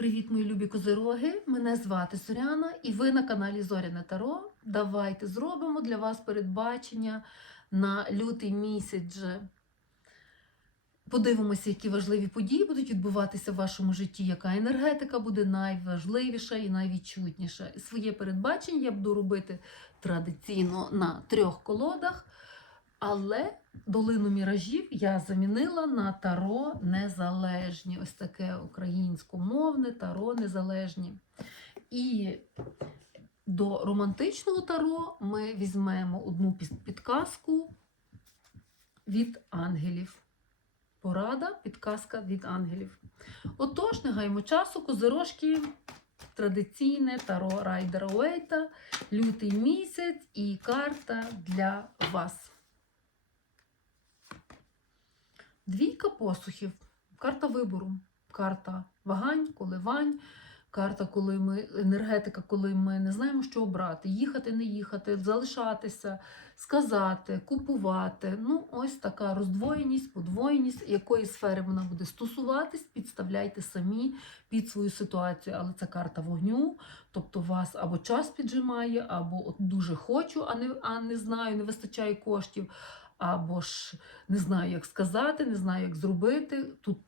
Привіт, мої любі козироги! Мене звати Зоряна, і ви на каналі Зоряне Таро. Давайте зробимо для вас передбачення на лютий місяць. Подивимося, які важливі події будуть відбуватися в вашому житті, яка енергетика буде найважливіша і найвідчутніша. Своє передбачення я буду робити традиційно на трьох колодах, але долину міражів я замінила на таро незалежні. Ось таке українськомовне таро незалежні. І до романтичного таро ми візьмемо одну підказку від ангелів. Порада, підказка від ангелів. Отож, не гаймо часу, козирожки, традиційне таро Райдера Уейта, лютий місяць і карта для вас. Двійка посухів, карта вибору, карта вагань, коливань, карта, коли ми, енергетика, коли ми не знаємо, що обрати, їхати, не їхати, залишатися, сказати, купувати. Ну, ось така роздвоєність, подвоєність, якої сфери вона буде стосуватись, підставляйте самі під свою ситуацію. Але це карта вогню, тобто вас або час піджимає, або от дуже хочу, а не, а не знаю, не вистачає коштів, або ж не знаю, як сказати, не знаю, як зробити. Тут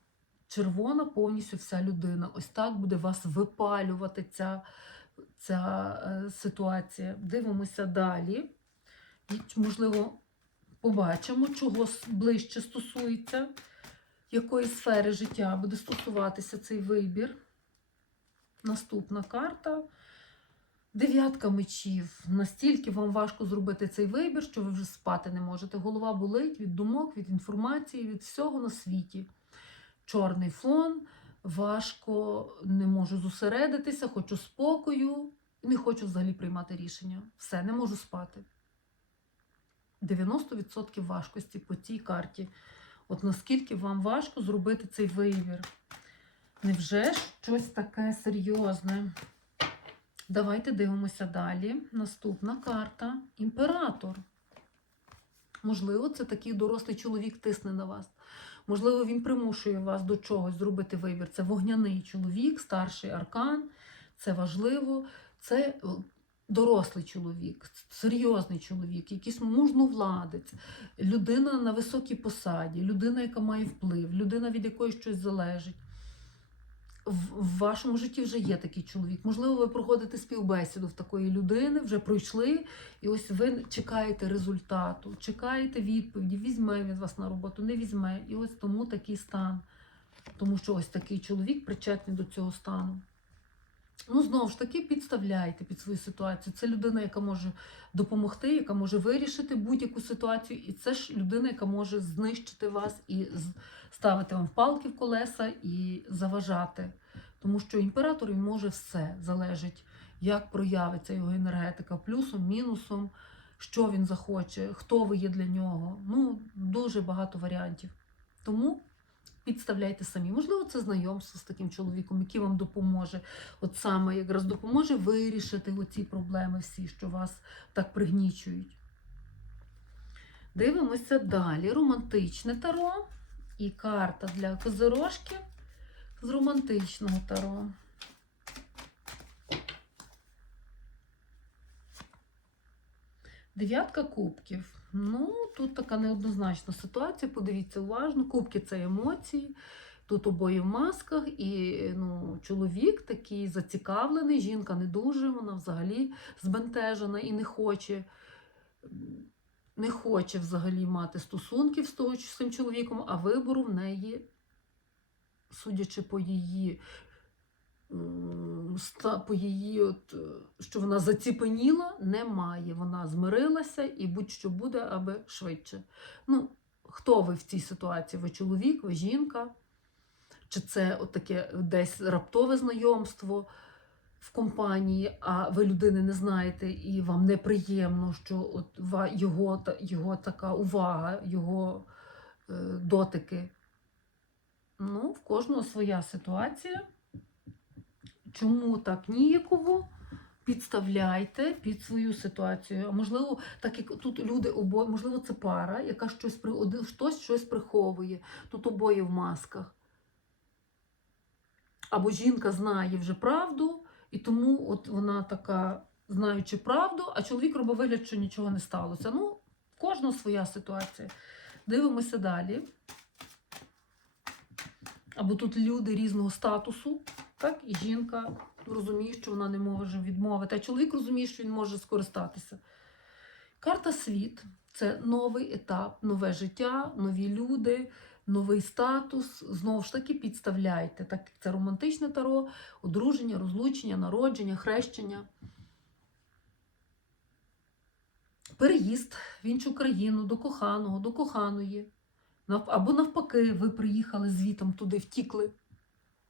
червона повністю вся людина. Ось так буде вас випалювати ця, ця е, ситуація. Дивимося далі. І, можливо, побачимо, чого ближче стосується, якої сфери життя буде стосуватися цей вибір. Наступна карта. Дев'ятка мечів. Настільки вам важко зробити цей вибір, що ви вже спати не можете. Голова болить від думок, від інформації, від всього на світі. Чорний фон, важко, не можу зосередитися, хочу спокою, не хочу взагалі приймати рішення. Все, не можу спати. 90% важкості по цій карті. От наскільки вам важко зробити цей вибір? Невже ж щось таке серйозне? Давайте дивимося далі. Наступна карта імператор. Можливо, це такий дорослий чоловік тисне на вас. Можливо, він примушує вас до чогось зробити вибір. Це вогняний чоловік, старший аркан. Це важливо. Це е, дорослий чоловік, серйозний чоловік, якийсь мужновладець, людина на високій посаді, людина, яка має вплив, людина, від якої щось залежить. В вашому житті вже є такий чоловік. Можливо, ви проходите співбесіду в такої людини, вже пройшли, і ось ви чекаєте результату, чекаєте відповіді, візьме він вас на роботу, не візьме. І ось тому такий стан. Тому що ось такий чоловік причетний до цього стану. Ну, знову ж таки, підставляйте під свою ситуацію. Це людина, яка може допомогти, яка може вирішити будь-яку ситуацію, і це ж людина, яка може знищити вас і ставити вам палки в колеса і заважати. Тому що імператор він може все залежить, як проявиться його енергетика, плюсом, мінусом, що він захоче, хто ви є для нього. Ну, дуже багато варіантів. Тому підставляйте самі. Можливо, це знайомство з таким чоловіком, який вам допоможе. От саме якраз допоможе вирішити оці проблеми всі, що вас так пригнічують. Дивимося далі. Романтичне таро і карта для козирожки з романтичного таро. Дев'ятка кубків. Ну, тут така неоднозначна ситуація. Подивіться уважно. Кубки це емоції. Тут обоє в масках, і ну, чоловік такий зацікавлений, жінка не дуже, вона взагалі збентежена і не хоче, не хоче взагалі мати стосунків з того- з цим чоловіком, а вибору в неї, судячи по її, по її, от, е, що вона заціпеніла, немає. Вона змирилася і будь-що буде, аби швидше. Ну, хто ви в цій ситуації? Ви чоловік, ви жінка? Чи це от таке десь раптове знайомство в компанії, а ви людини не знаєте, і вам неприємно, що от його, його така увага, його е, дотики. Ну, в кожного своя ситуація. Чому так ніяково? Підставляйте під свою ситуацію. Можливо, так як тут люди обоє, можливо, це пара, яка щось при хтось щось приховує. Тут обоє в масках. Або жінка знає вже правду, і тому от вона така, знаючи правду, а чоловік робить вигляд, що нічого не сталося. Ну, в кожного своя ситуація. Дивимося далі. Або тут люди різного статусу, так? І жінка розуміє, що вона не може відмовити, а чоловік розуміє, що він може скористатися. Карта світ це новий етап, нове життя, нові люди, новий статус. Знову ж таки, підставляйте. Так, це романтичне таро, одруження, розлучення, народження, хрещення. Переїзд в іншу країну, до коханого, до коханої. Або навпаки, ви приїхали звітом туди, втікли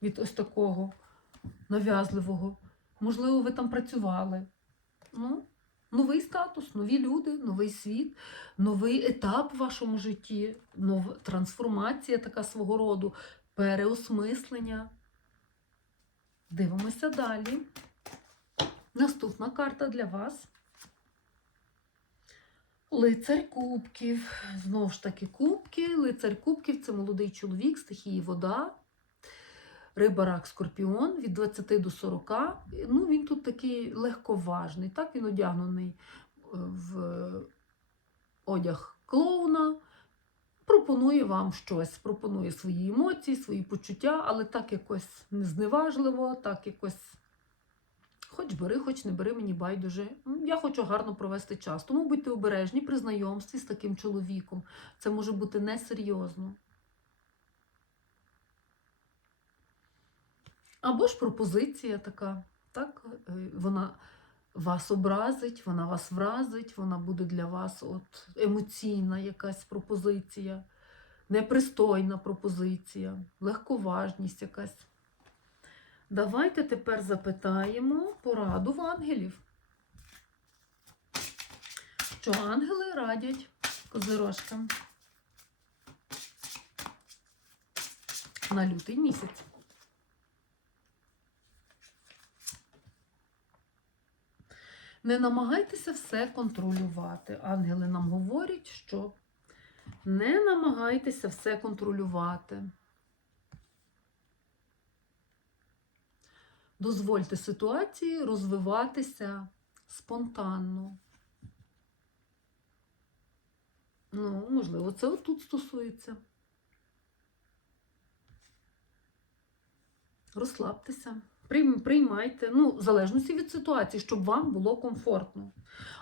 від ось такого нав'язливого. Можливо, ви там працювали. Ну, новий статус, нові люди, новий світ, новий етап в вашому житті, нова трансформація така свого роду, переосмислення. Дивимося далі. Наступна карта для вас. Лицар кубків. Знову ж таки, кубки. Лицар кубків це молодий чоловік, стихії вода. Риба, рак, скорпіон від 20 до 40. Ну, він тут такий легковажний. Так, він одягнений е, в одяг клоуна. Пропонує вам щось, пропонує свої емоції, свої почуття, але так якось незневажливо, так якось. Хоч бери, хоч не бери, мені байдуже. Я хочу гарно провести час. Тому будьте обережні при знайомстві з таким чоловіком. Це може бути несерйозно. Або ж пропозиція така, так? е, Вона вас образить, вона вас вразить, вона буде для вас от емоційна якась пропозиція, непристойна пропозиція, легковажність якась. Давайте тепер запитаємо пораду в ангелів. Що ангели радять козирожкам на лютий місяць. Не намагайтеся все контролювати. Ангели нам говорять, що не намагайтеся все контролювати. Дозвольте ситуації розвиватися спонтанно. Ну, можливо, це отут стосується. Розслабтеся, приймайте, ну, в залежності від ситуації, щоб вам було комфортно.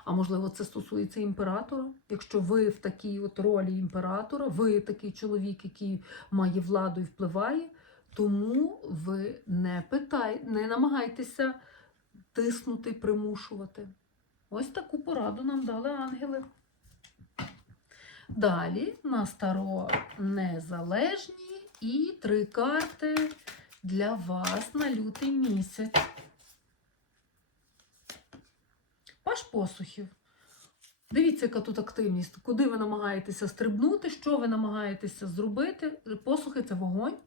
А можливо, це стосується імператора. Якщо ви в такій от ролі імператора, ви такий чоловік, який має владу і впливає, тому ви не питай, не намагайтеся тиснути, примушувати. Ось таку пораду нам дали ангели. Далі на старо незалежні і три карти для вас на лютий місяць. Паш посухів. Дивіться, яка тут активність. Куди ви намагаєтеся стрибнути, що ви намагаєтеся зробити. Посухи це вогонь.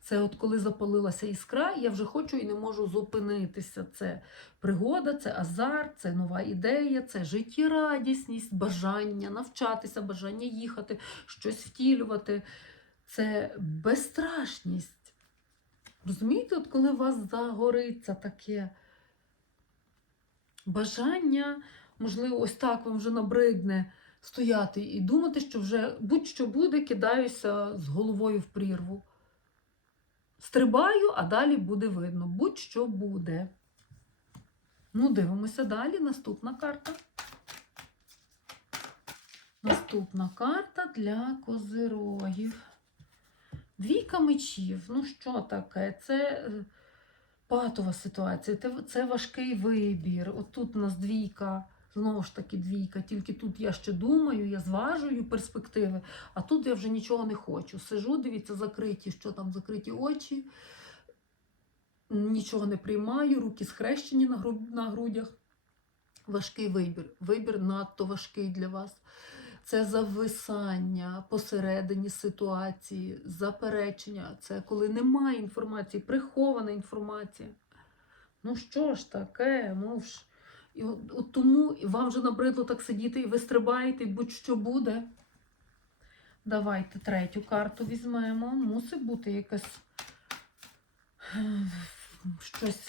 Це от коли запалилася іскра, я вже хочу і не можу зупинитися. Це пригода, це азарт, це нова ідея, це життєрадісність, бажання навчатися, бажання їхати, щось втілювати. Це безстрашність. Розумієте, от коли у вас загориться таке бажання, можливо, ось так вам вже набридне стояти і думати, що вже будь-що буде, кидаюся з головою в прірву. Стрибаю, а далі буде видно. Будь-що буде. Ну, дивимося далі. Наступна карта. Наступна карта для козирогів. Двійка мечів. Ну, що таке? Це е, патова ситуація, це, важкий вибір. От тут у нас двійка, знову ж таки, двійка. Тільки тут я ще думаю, я зважую перспективи, а тут я вже нічого не хочу. Сижу, дивіться, закриті, що там закриті очі. Нічого не приймаю, руки схрещені на грудях. Важкий вибір. Вибір надто важкий для вас. Це зависання посередині ситуації, заперечення. Це коли немає інформації, прихована інформація. Ну що ж таке? Ну ж. І от, от тому вам вже набридло так сидіти, і ви стрибаєте, і будь-що буде. Давайте третю карту візьмемо. Мусить бути якась е, щось,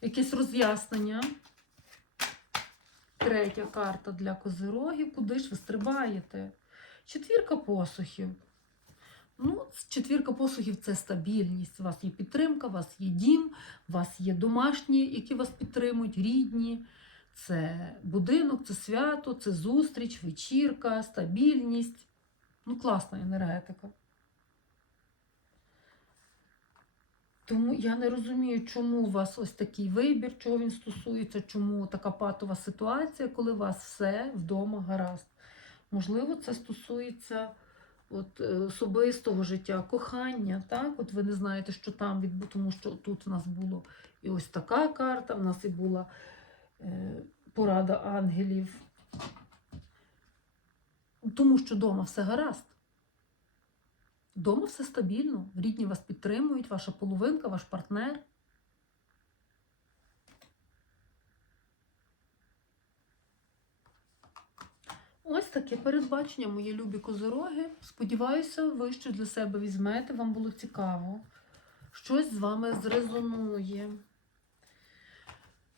якесь роз'яснення. Третя карта для козирогів. Куди ж ви стрибаєте? Четвірка посухів. Ну, четвірка посухів це стабільність. У вас є підтримка, у вас є дім, у вас є домашні, які вас підтримують, рідні. Це будинок, це свято, це зустріч, вечірка, стабільність. Ну, класна енергетика. Тому я не розумію, чому у вас ось такий вибір, чого він стосується, чому така патова ситуація, коли у вас все вдома гаразд. Можливо, це стосується от, е, особистого життя, кохання. Так? От ви не знаєте, що там відбу, тому що тут в нас було і ось така карта, в нас і була е, порада ангелів. Тому що вдома все гаразд. Дома все стабільно, рідні вас підтримують, ваша половинка, ваш партнер. Ось таке передбачення, мої любі козороги. Сподіваюся, ви щось для себе візьмете, вам було цікаво. Щось з вами зрезонує.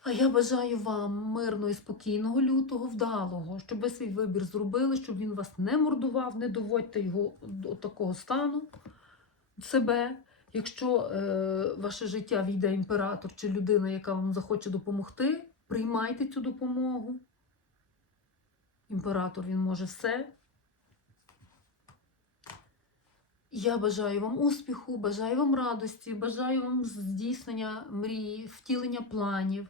А я бажаю вам мирного і спокійного лютого, вдалого, щоб ви свій вибір зробили, щоб він вас не мордував, не доводьте його до такого стану себе. Якщо е, ваше життя війде імператор чи людина, яка вам захоче допомогти, приймайте цю допомогу. Імператор він може все. Я бажаю вам успіху, бажаю вам радості, бажаю вам здійснення мрії, втілення планів.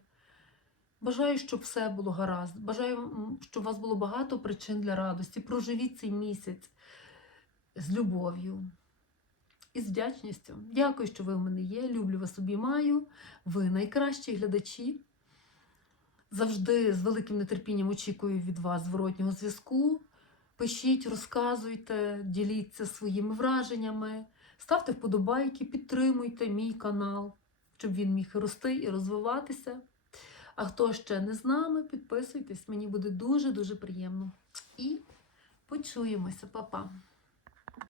Бажаю, щоб все було гаразд. Бажаю, щоб у вас було багато причин для радості. Проживіть цей місяць з любов'ю і з вдячністю. Дякую, що ви в мене є. Люблю вас обіймаю. Ви найкращі глядачі. Завжди з великим нетерпінням очікую від вас зворотнього зв'язку. Пишіть, розказуйте, діліться своїми враженнями, ставте вподобайки, підтримуйте мій канал, щоб він міг рости і розвиватися. А хто ще не з нами, підписуйтесь, мені буде дуже-дуже приємно. І почуємося, Па-па!